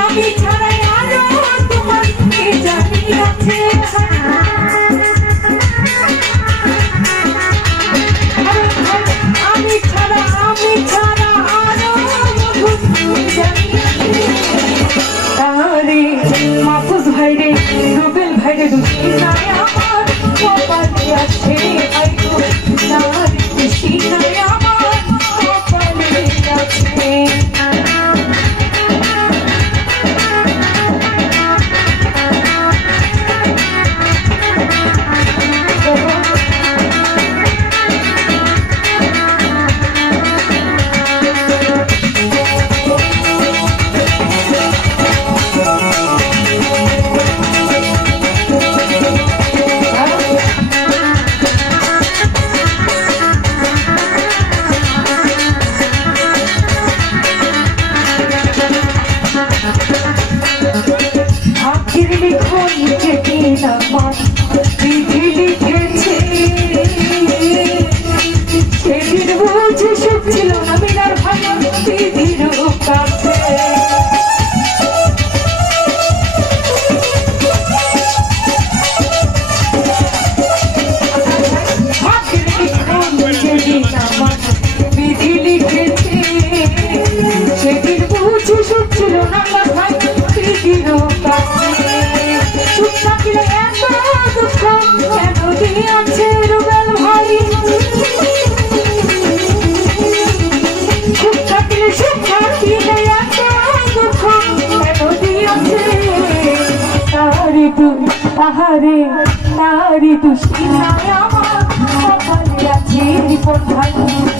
আমি ছাড়াই আরো তোমার কে জানি আছে আমি ছাড়া আরো জানি তারে মাহফুজ ভাইরে রুবেল ভাইরে দুনিয়ায় আমার কপালে আছে আইগো তার খুশি নাই আমার কপালে আছে তাহারে তারি দুষি নাই আমার কপালে আছে রিপোর্ট ভাই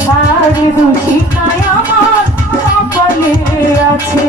তারি দুষি নাই আমার কপালে আছে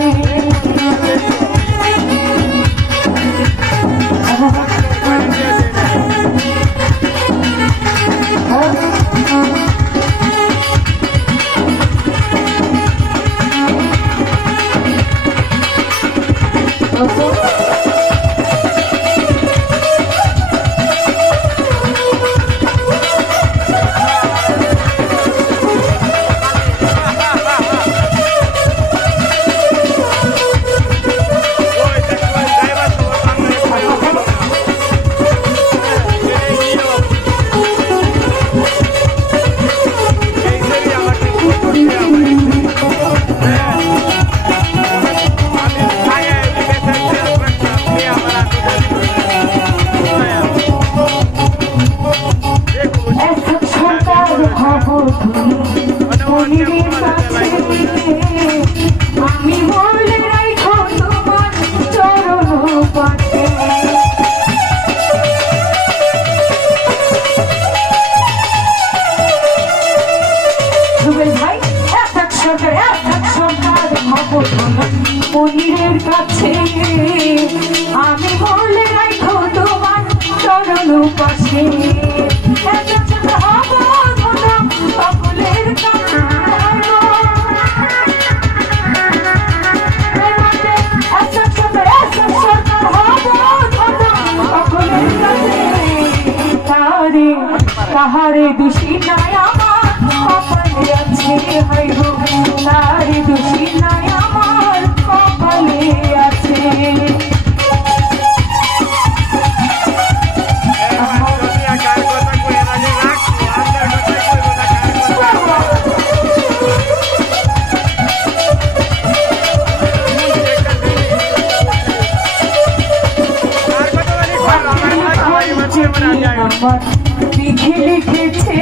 আমি বলে রাখো তোমার চরণ পাশে রুবেল ভাই এক সরকার খবর মনিরের কাছে আমি বলে রাখো তোমার চরণ পাশে তাহারে দুষি নাই আমার কপালে আছে হাইগো তাহারে দুষি নাই আমার কপালে আছে বিধি লিখেছে